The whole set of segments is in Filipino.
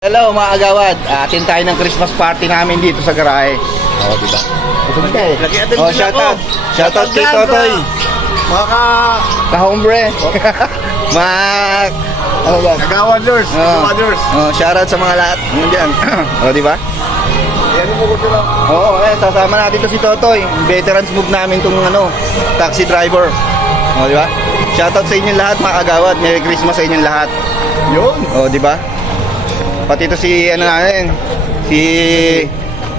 Hello mga agawad, atin tayo ng Christmas party namin dito sa garahe. Oo, diba? Busog ka eh. Oh, shoutout. Shoutout kay Totoy. Mga Ka-hombre. Mga... Ano ba? Kagawaders. Shoutout sa mga lahat. Diyan. O, diba? Yan mo ko sila. Oo, sasama natin to si Totoy. Veterans move namin tong taxi driver. O, diba? Shoutout sa inyong lahat mga agawad. Merry Christmas sa inyong lahat. Yun. O, diba? Pati ito si si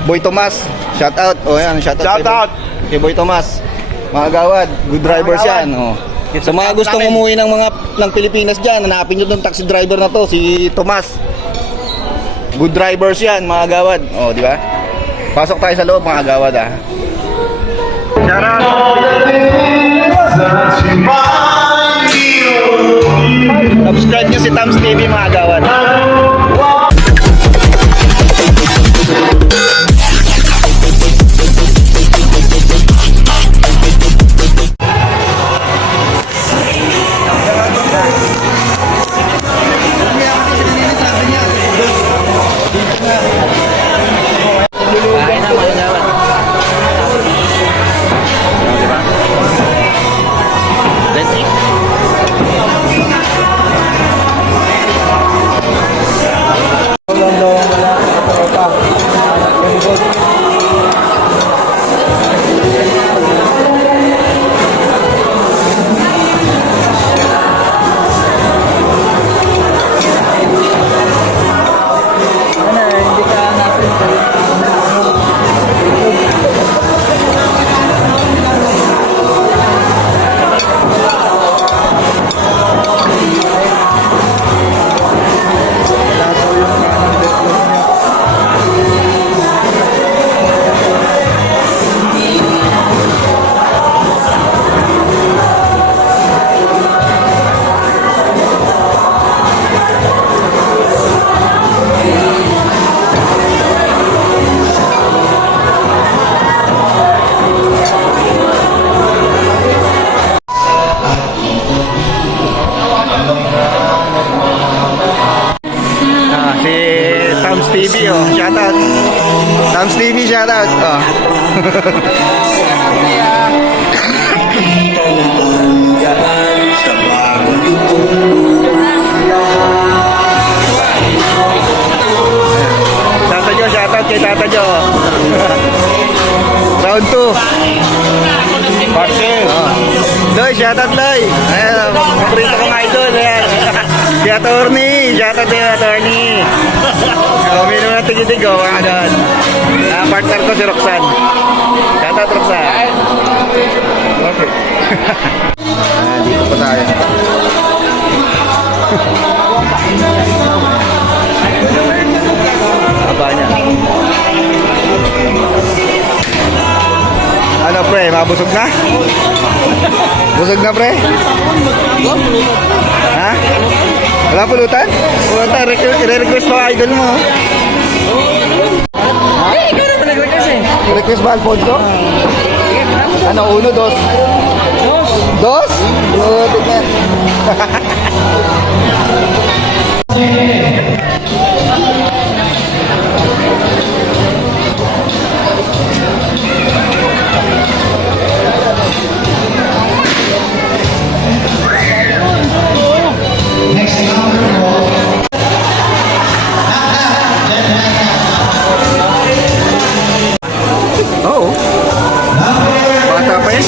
Boy Tomas. Shout out. Oh, yan, shout out. Kay Boy Tomas. Mga gawad, good drivers yan. Oh. Sa mga gustong umuwi ng Pilipinas diyan, hanapin niyo tong taxi driver na to, si Tomas. Good drivers yan, mga gawad. Oh, di ba? Pasok tayo sa loob, mga gawad ah. Shout out. Subscribe niyo si Tams TV, mga gawad. Tams TV, oh, shout out. Tams TV, shout out. Oh. Tata Jo, shout out kay Tata Jo. Round 2. Parcel. Oh. Loy, shout out Loy. Ayan, paborito kong idol. Ayan. Si attorney, shout out kay attorney. Minum na tigitig oh, mga doon. Partner ko si Roxanne. Shout out Roxanne. Okay. Dito pa tayo. Aba niya. Ano pre, mabusog na? Busog na pre? Ha? Wala pulutan? Pulutan, i-request mo idol mo. Eh, ikaw naman nag-request eh. Request ba Alfonso? Ano, 1, 2? 2? Good, man. Oo. Bata pa yun.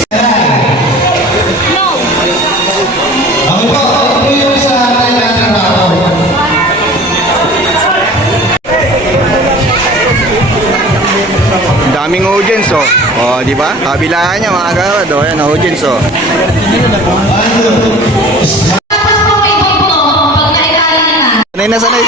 Daming audience oh. Oh, di ba? Kabilaan niya mga kawad oh. Ayan audience oh. Sanay na sanay.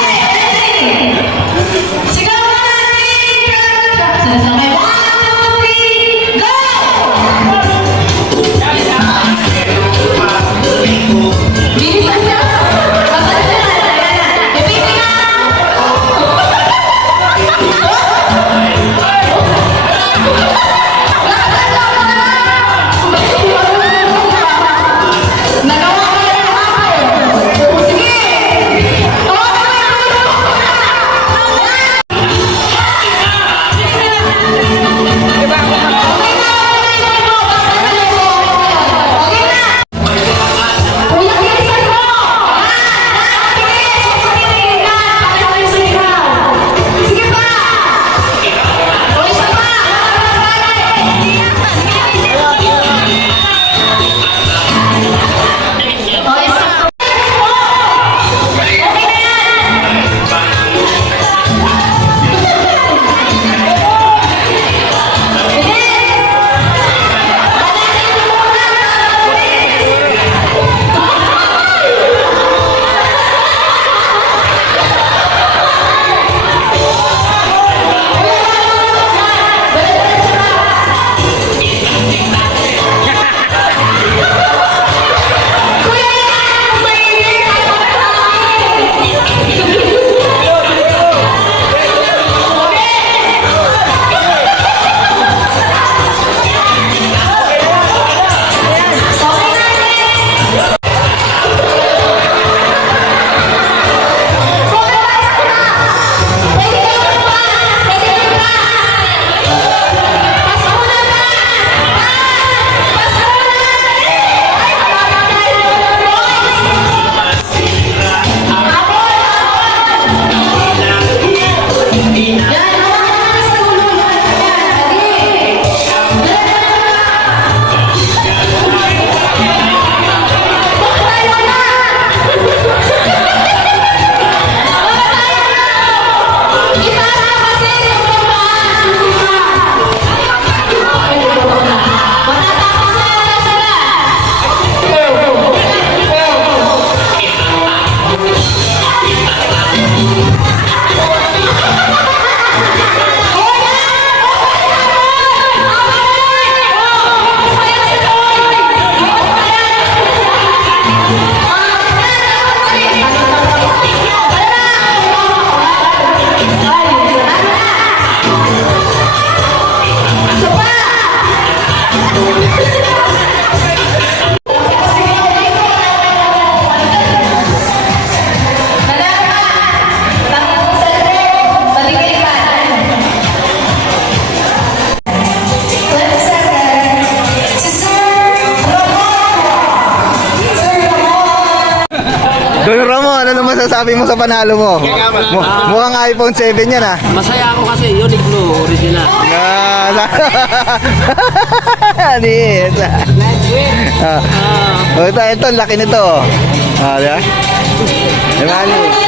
Nagawa ko na yung Don Ramon, ano naman masasabi mo sa panalo mo? Mukhang iPhone 7 yan ah. Masaya ako kasi Unique Blue original. Anis. Ito, laki nito. Di ba? Emani.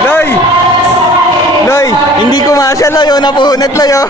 Loy! Loy! Hindi ko masya, Loy. O, napuhunat, Loy. O.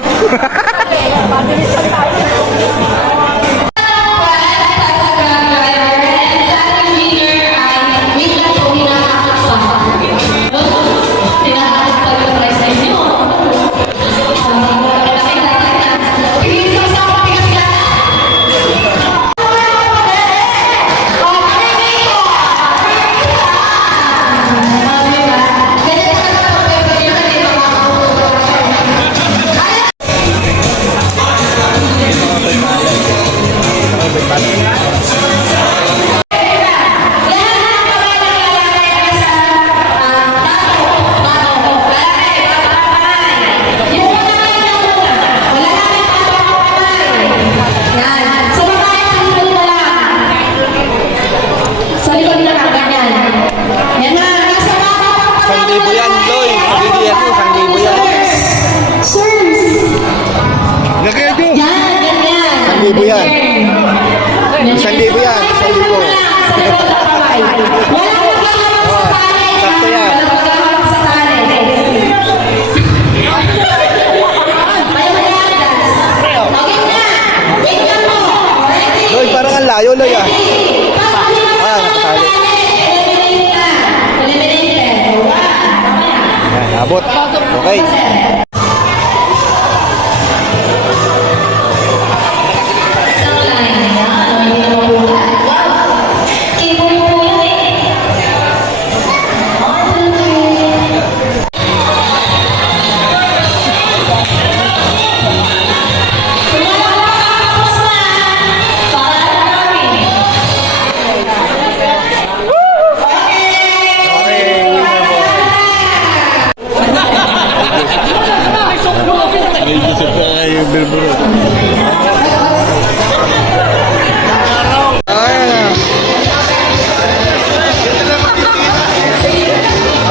1,000 yan, Loy. Pagigyan mo, 1,000 yan. Lagay nyo. 1,000 yan. 1,000 yan, 1,000. Sakto yan. Loy, parang ang layo, Loy ah. Nakatali. Yan, abot. Okay. Medyo sa yung bilburo. Ayan.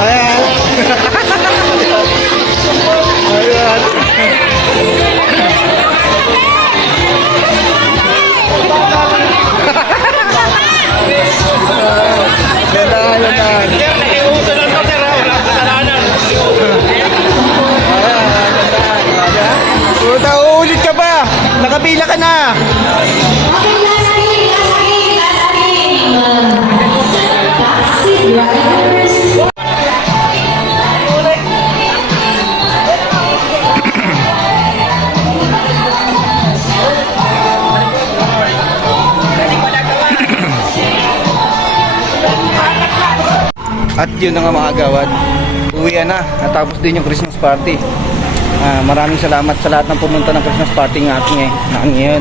Ayan. Ayan. Puta, uulit ka pa! Nakapila ka na! At yun na nga mga agawad, uwi na, natapos din yung Christmas party. Maraming salamat sa lahat ng pumunta ng Christmas party ng ating ngayon.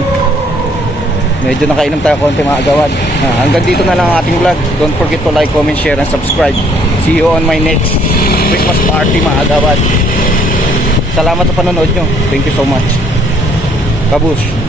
Medyo nakainom tayo konti mga agawad. Hanggang dito na lang ang ating vlog. Don't forget to like, comment, share, and subscribe. See you on my next Christmas party mga agawad. Salamat sa panonood nyo. Thank you so much. Kabush.